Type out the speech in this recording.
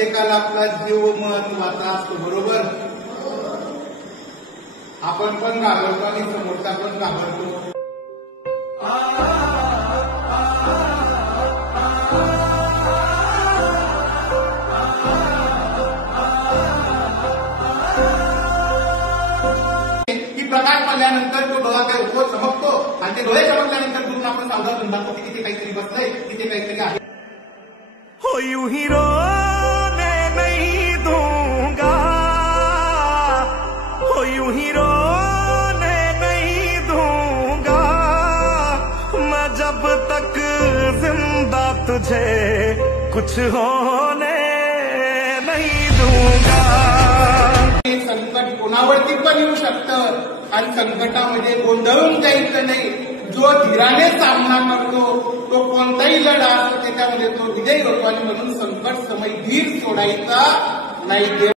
प्रत्येकाला आपला जीव महत्वाचा असतो, बरोबर. आपण पण घाबरतो आणि समोरचा पण घाबरतो. की प्रकाश पडल्यानंतर तो डोळा काय होत चमकतो आणि ते डोळे चमकल्यानंतर दुरून आपण सावधान होऊन जातो की तिथे काहीतरी बसलंय, तिथे काहीतरी आहे. हो यूं ही रोने नहीं दूंगा, हो यूं ही रोने नहीं दूंगा, मैं जब तक जिंदा तुझे कुछ होने नहीं दूंगा. संकट कोणावरती पण येऊ शकतं आणि संकटामध्ये गोंधळून जायचं नाही. जो धीराने सामना करतो तो कोणताही लढा असतो त्याच्यामध्ये तो विजयी होतो. आणि म्हणून संकट समय धीर सोडायचा नाही.